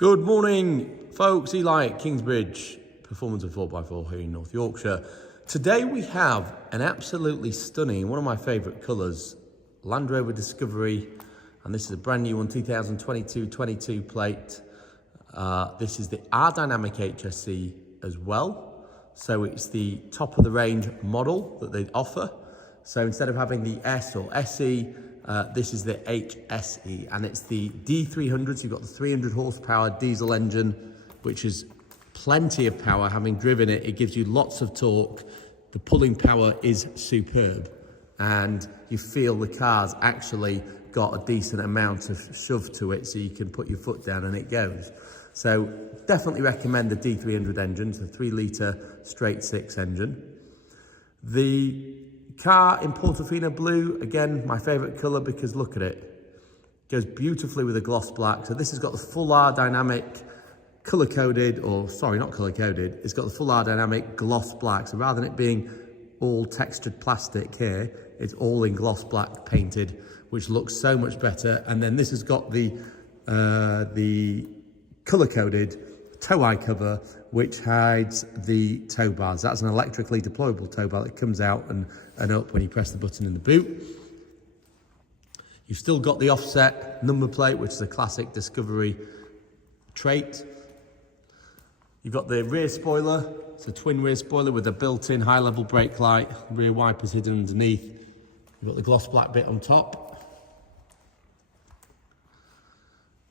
Good morning, folks. Eli at Kingsbridge, Performance of 4x4 here in North Yorkshire. Today we have an absolutely stunning, one of my favourite colours, Land Rover Discovery, and this is a brand new one, 2022 plate. This is the R-Dynamic HSE as well, so it's the top of the range model that they offer. So instead of having the S or SE, this is the HSE, and it's the D300, so you've got the 300 horsepower diesel engine, which is plenty of power. Having driven it, it gives you lots of torque. The pulling power is superb, and you feel the car's actually got a decent amount of shove to it, so you can put your foot down and it goes. So definitely recommend the D300 engine, the 3-litre straight 6 engine. The car in Portofino Blue, again, my favourite colour because look at it. Goes beautifully with the gloss black. So this has got the full R-Dynamic colour-coded, or sorry, not colour-coded. It's got the full R-Dynamic gloss black. So rather than it being all textured plastic here, it's all in gloss black painted, which looks so much better. And then this has got the colour-coded tow eye cover, which hides the tow bars. That's an electrically deployable tow bar that comes out and up when you press the button in the boot. You've still got the offset number plate, which is a classic Discovery trait. You've got the rear spoiler. It's a twin rear spoiler with a built-in high-level brake light, rear wipers hidden underneath. You've got the gloss black bit on top.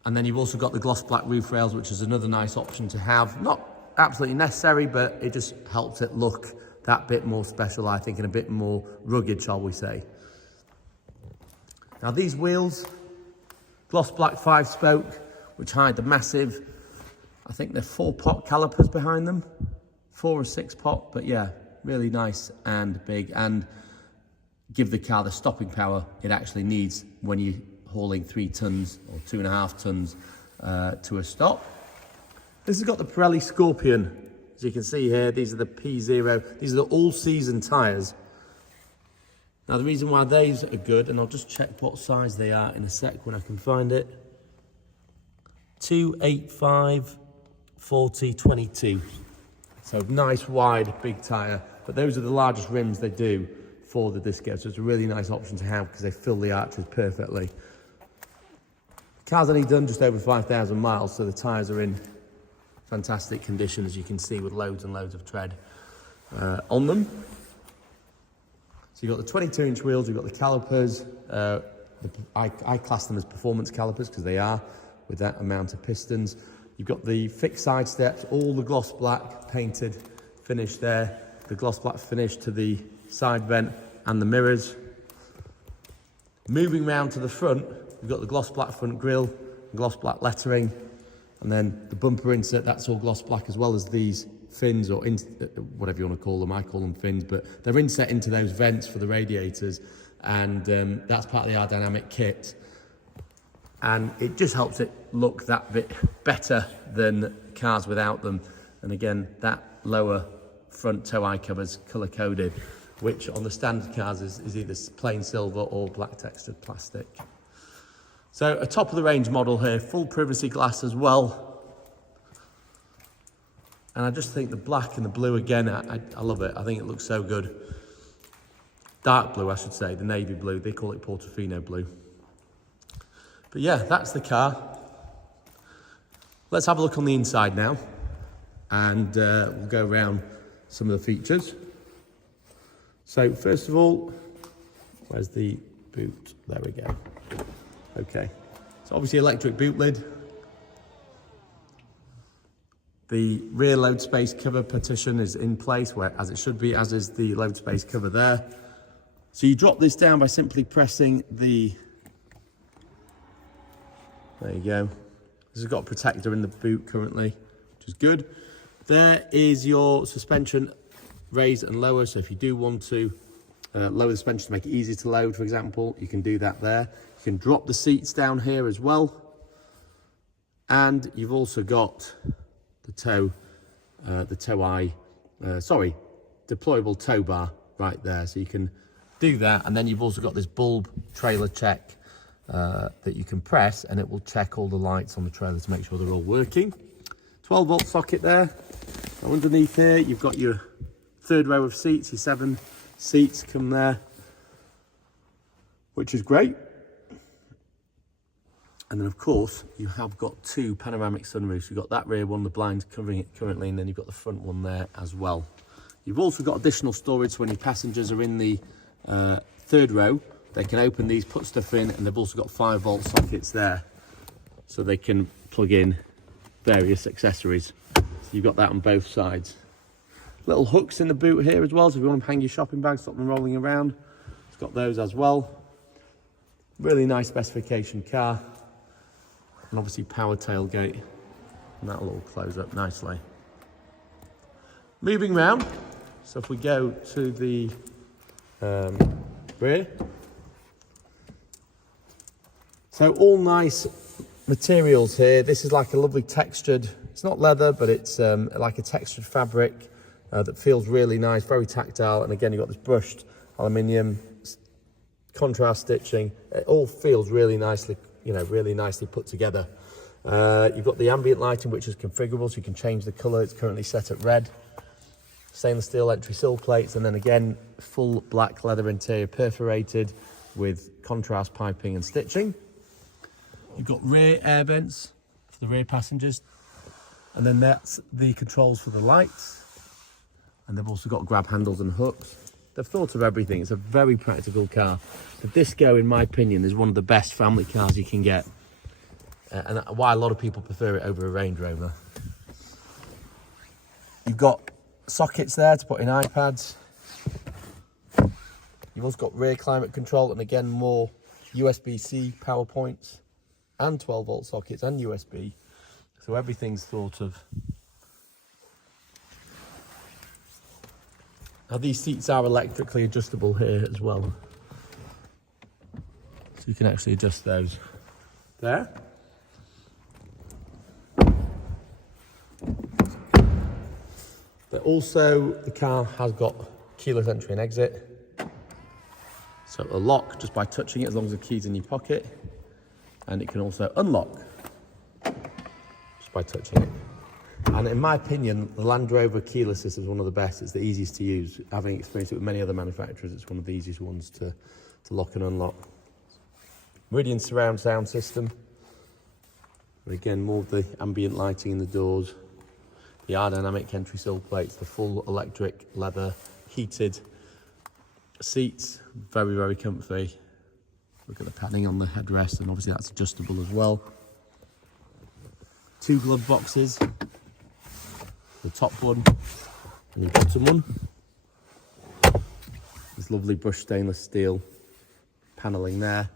And then you've also got the gloss black roof rails, which is another nice option to have. Not absolutely necessary, but it just helps it look that bit more special, I think, and a bit more rugged, shall we say. Now these wheels, gloss black 5-spoke, which hide the massive, I think they're 4-pot calipers behind them. 4 or 6-pot, but yeah, really nice and big, and give the car the stopping power it actually needs when you're hauling 3 tons or 2.5 tons to a stop. This has got the Pirelli Scorpion. As you can see here, these are the P0. These are the all-season tyres. Now, the reason why these are good, and I'll just check what size they are in a sec when I can find it. 285, 40, 22. So nice, wide, big tyre. But those are the largest rims they do for the Disco. So it's a really nice option to have because they fill the arches perfectly. The car's only done just over 5,000 miles, so the tyres are in fantastic condition, as you can see, with loads and loads of tread on them. So you've got the 22-inch wheels, you've got the calipers. I class them as performance calipers because they are, with that amount of pistons. You've got the fixed side steps, all the gloss black painted finish there. The gloss black finish to the side vent and the mirrors. Moving round to the front, you've got the gloss black front grille, gloss black lettering, and then the bumper insert, that's all gloss black, as well as these fins, or whatever you want to call them. I call them fins, but they're inset into those vents for the radiators, and that's part of the R-Dynamic kit. And it just helps it look that bit better than cars without them. And again, that lower front tow eye cover's colour-coded, which on the standard cars is either plain silver or black textured plastic. So a top of the range model here, full privacy glass as well. And I just think the black and the blue again, I love it. I think it looks so good. Dark blue, I should say, the navy blue. They call it Portofino Blue. But yeah, that's the car. Let's have a look on the inside now. And we'll go around some of the features. So first of all, where's the boot? There we go. Okay, so obviously electric boot lid. The rear load space cover partition is in place, where as it should be, as is the load space cover there. So you drop this down by simply pressing the, there you go. This has got a protector in the boot currently, which is good. There is your suspension raise and lower, so if you do want to lower the suspension to make it easier to load, for example, you can do that there. You can drop the seats down here as well. And you've also got the deployable tow bar right there. So you can do that. And then you've also got this bulb trailer check that you can press, and it will check all the lights on the trailer to make sure they're all working. 12-volt socket there. Now underneath here, you've got your third row of seats. Your 7 seats come there, which is great. And then of course, you have got 2 panoramic sunroofs. You've got that rear one, the blinds covering it currently, and then you've got the front one there as well. You've also got additional storage, so when your passengers are in the third row, they can open these, put stuff in, and they've also got 5-volt sockets there, so they can plug in various accessories. So you've got that on both sides. Little hooks in the boot here as well, so if you want to hang your shopping bags, stop them rolling around, it's got those as well. Really nice specification car. And obviously power tailgate, and that'll all close up nicely. Moving round, so if we go to the rear, so all nice materials here. This is like a lovely textured, it's not leather, but it's like a textured fabric that feels really nice, very tactile. And again, you've got this brushed aluminium, contrast stitching. It all feels really nicely, really nicely put together. You've got the ambient lighting, which is configurable, so you can change the color. It's currently set at red. Stainless steel entry sill plates, and then again, full black leather interior, perforated with contrast piping and stitching. You've got rear air vents for the rear passengers, and then that's the controls for the lights. And they've also got grab handles and hooks. They've thought of everything. It's a very practical car. The Disco, in my opinion, is one of the best family cars you can get, and why a lot of people prefer it over a Range Rover. You've got sockets there to put in iPads. You've also got rear climate control, and again, more USB-C power points and 12-volt sockets and USB. So everything's thought of. Now these seats are electrically adjustable here as well. So you can actually adjust those there. But also the car has got keyless entry and exit. So a lock just by touching it, as long as the key's in your pocket. And it can also unlock just by touching it. And in my opinion, the Land Rover keyless system is one of the best. It's the easiest to use. Having experienced it with many other manufacturers, it's one of the easiest ones to lock and unlock. Meridian surround sound system. And again, more of the ambient lighting in the doors. The aerodynamic entry sill plates, the full electric leather heated seats. Very, very comfy. Look at the padding on the headrest, and obviously that's adjustable as well. 2 glove boxes. The top one and the bottom one. This lovely brushed stainless steel paneling there.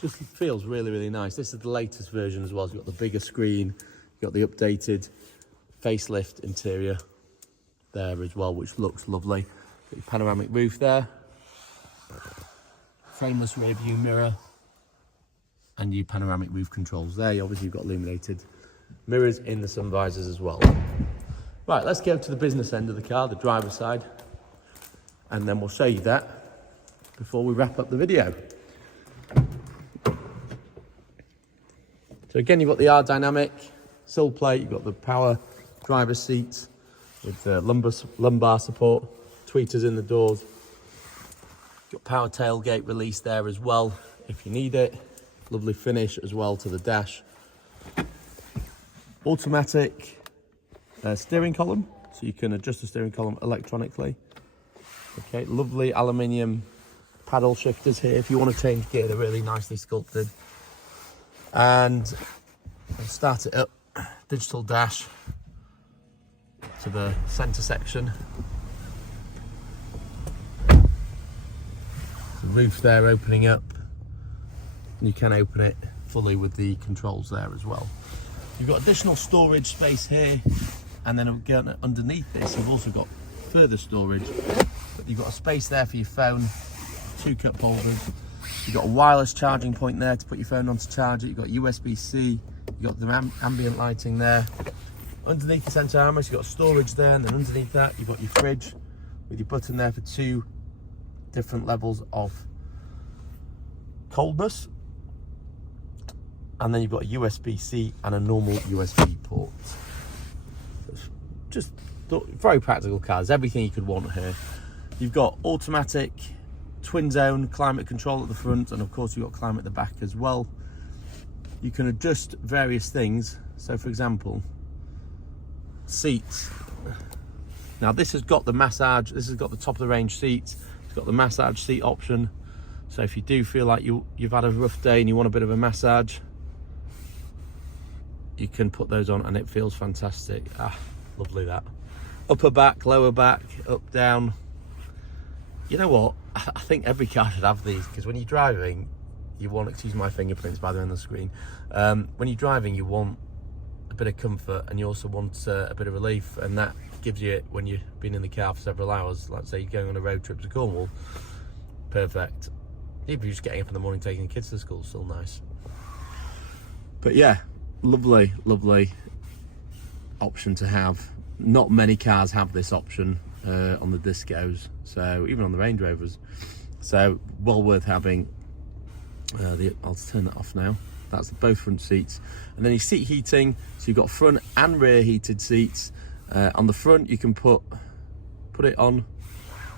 Just feels really, really nice. This is the latest version as well. So you've got the bigger screen, you've got the updated facelift interior there as well, which looks lovely. Got your panoramic roof there. Frameless rear view mirror. And your panoramic roof controls there. Obviously you've got illuminated mirrors in the sun visors as well. Right, let's go to the business end of the car, the driver's side, and then we'll show you that before we wrap up the video. So again, you've got the aerodynamic sill plate, you've got the power driver's seat with the lumbar support, tweeters in the doors. Got power tailgate release there as well if you need it. Lovely finish as well to the dash. Automatic steering column, so you can adjust the steering column electronically. Okay, lovely aluminium paddle shifters here. If you want to change gear, they're really nicely sculpted. And I'll start it up, digital dash to the center section. The roof there opening up, and you can open it fully with the controls there as well. You've got additional storage space here, and then again underneath this you've also got further storage, but you've got a space there for your phone, 2 cup holders. You've got a wireless charging point there to put your phone on to charge it. You've got USB-C, you've got the ambient lighting there. Underneath the centre armrest you've got storage there, and then underneath that you've got your fridge with your button there for 2 different levels of coldness. and then you've got a USB-C and a normal USB port. Just very practical cars, everything you could want here. You've got automatic twin zone climate control at the front, and of course you've got climate at the back as well. You can adjust various things. So for example, seats. Now this has got the massage, this has got the top of the range seats, it's got the massage seat option. So if you do feel like you've had a rough day and you want a bit of a massage, you can put those on and it feels fantastic. Lovely that. Upper back, lower back, up, down. You know what? I think every car should have these, because when you're driving, you want, excuse my fingerprints by the way on the screen, when you're driving you want a bit of comfort and you also want a bit of relief, and that gives you it when you've been in the car for several hours. Like say you're going on a road trip to Cornwall, perfect. Even if you're just getting up in the morning taking the kids to school, still nice. But yeah, lovely option to have. Not many cars have this option on the Discos, so even on the Range Rovers, so well worth having. I'll turn that off now. That's both front seats, and then your seat heating, so you've got front and rear heated seats. On the front you can put it on,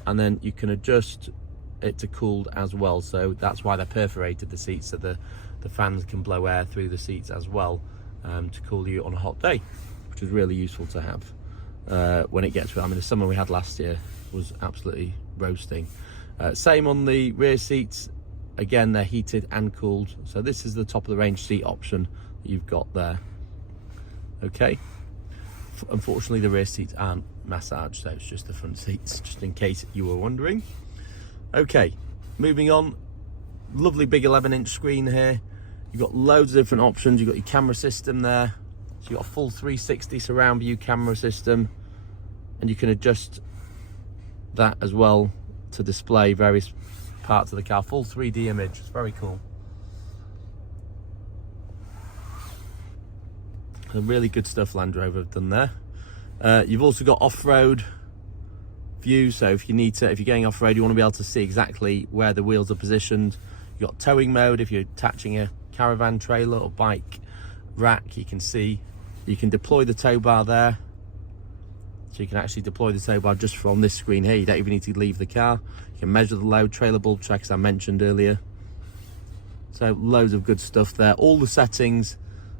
and then you can adjust it to cooled as well, so that's why they're perforated, the seats, so the fans can blow air through the seats as well, to cool you on a hot day, which is really useful to have when it gets, I mean the summer we had last year was absolutely roasting. Same on the rear seats, again they're heated and cooled, so this is the top of the range seat option that you've got there. Okay, unfortunately the rear seats aren't massaged, so it's just the front seats, just in case you were wondering. Okay, moving on. Lovely big 11-inch screen here. You've got loads of different options. You've got your camera system there, so you've got a full 360 surround view camera system, and you can adjust that as well to display various parts of the car. Full 3D image, it's very cool. Some really good stuff Land Rover have done there. You've also got off-road view, so if you're going off-road, you want to be able to see exactly where the wheels are positioned. You've got towing mode. If you're attaching a caravan trailer or bike rack, you can see, you can deploy the tow bar there, so you can actually deploy the tow bar just from this screen here. You don't even need to leave the car. You can measure the load, trailer bulb check, as I mentioned earlier. So loads of good stuff there. All the settings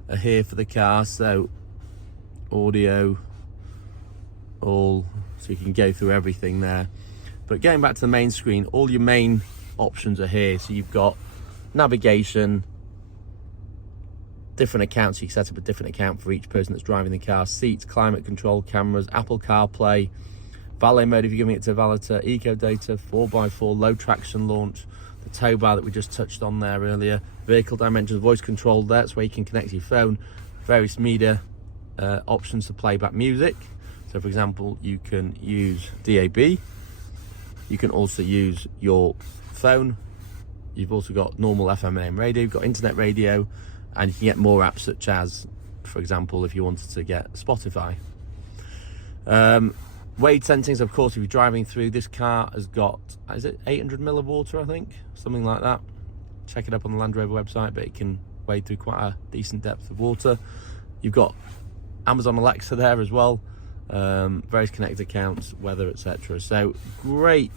are here for the car, so audio, all, so you can go through everything there. But going back to the main screen, all your main options are here. So you've got navigation, different accounts, you can set up a different account for each person that's driving the car, seats, climate control, cameras, Apple CarPlay, valet mode if you're giving it to valeter, eco data, 4x4, low traction launch, the tow bar that we just touched on there earlier, vehicle dimensions, voice control, that's where you can connect your phone, various media options to play back music. So for example, you can use DAB, you can also use your phone, you've also got normal FM and AM radio, you've got internet radio, and you can get more apps such as, for example, if you wanted to get Spotify. Weight sensings, of course, if you're driving through, this car has got, is it 800 ml of water, I think? Something like that. Check it up on the Land Rover website, but it can wade through quite a decent depth of water. You've got Amazon Alexa there as well, various connected accounts, weather, etc. So great,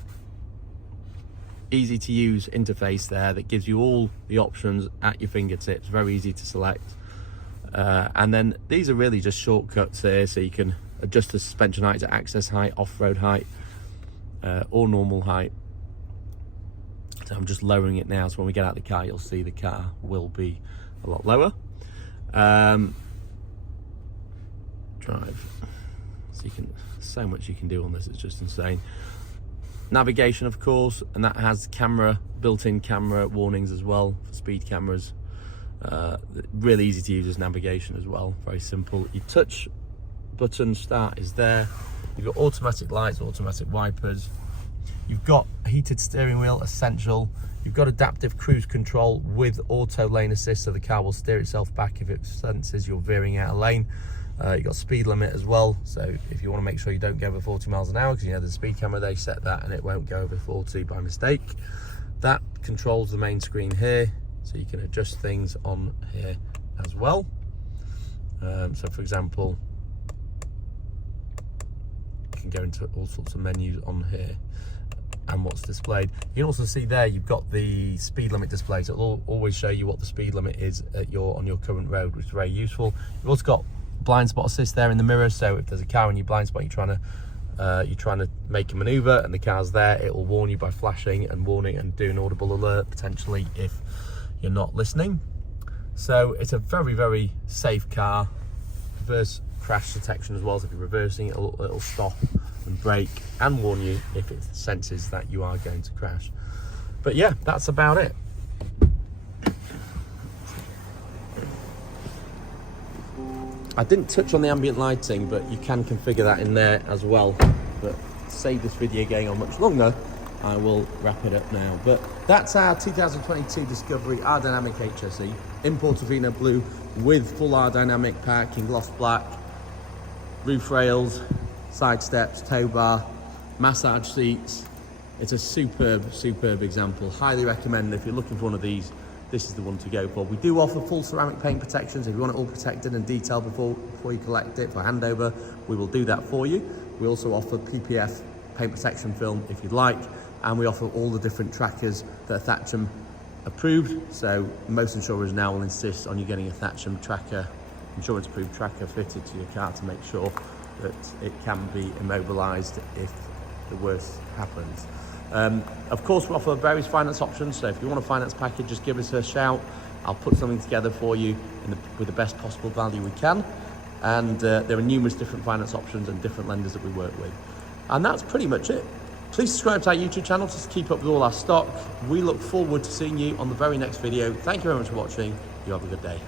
easy to use interface there that gives you all the options at your fingertips, very easy to select. And then these are really just shortcuts here, so you can adjust the suspension height to access height, off-road height, or normal height. So I'm just lowering it now, so when we get out of the car, you'll see the car will be a lot lower. Drive. So you can, so much you can do on this, it's just insane. Navigation, of course, and that has camera, built-in camera warnings as well for speed cameras. Really easy to use as navigation as well, very simple. Your touch button start is there. You've got automatic lights, automatic wipers. You've got a heated steering wheel, essential. You've got adaptive cruise control with auto lane assist, so the car will steer itself back if it senses you're veering out of lane. You've got speed limit as well, so if you want to make sure you don't go over 40 miles an hour, because you know the speed camera, they set that and it won't go over 40 by mistake. That controls the main screen here. So you can adjust things on here as well. So for example, you can go into all sorts of menus on here and what's displayed. You can also see there you've got the speed limit display, so it'll always show you what the speed limit is on your current road, which is very useful. You've also got blind spot assist there in the mirror, so if there's a car in your blind spot, you're trying to make a maneuver and the car's there, it will warn you by flashing and warning and do an audible alert potentially if you're not listening. So it's a very, very safe car. Reverse crash detection as well, so if you're reversing, it'll stop and brake and warn you if it senses that you are going to crash. But yeah, that's about it. I didn't touch on the ambient lighting, but you can configure that in there as well. But to save this video going on much longer, I will wrap it up now. But that's our 2022 Discovery R-Dynamic HSE in Portofino Blue with full R-Dynamic pack in gloss black, roof rails, side steps, tow bar, massage seats. It's a superb, superb example. Highly recommend if you're looking for one of these, this is the one to go for. We do offer full ceramic paint protections. If you want it all protected and detailed before you collect it for handover, we will do that for you. We also offer PPF paint protection film if you'd like, and we offer all the different trackers that are Thatcham approved. So most insurers now will insist on you getting a Thatcham tracker, insurance approved tracker fitted to your car to make sure that it can be immobilised if the worst happens. Of course, we offer various finance options, so if you want a finance package, just give us a shout. I'll put something together for you with the best possible value we can. And there are numerous different finance options and different lenders that we work with. And that's pretty much it. Please subscribe to our YouTube channel to keep up with all our stock. We look forward to seeing you on the very next video. Thank you very much for watching. You have a good day.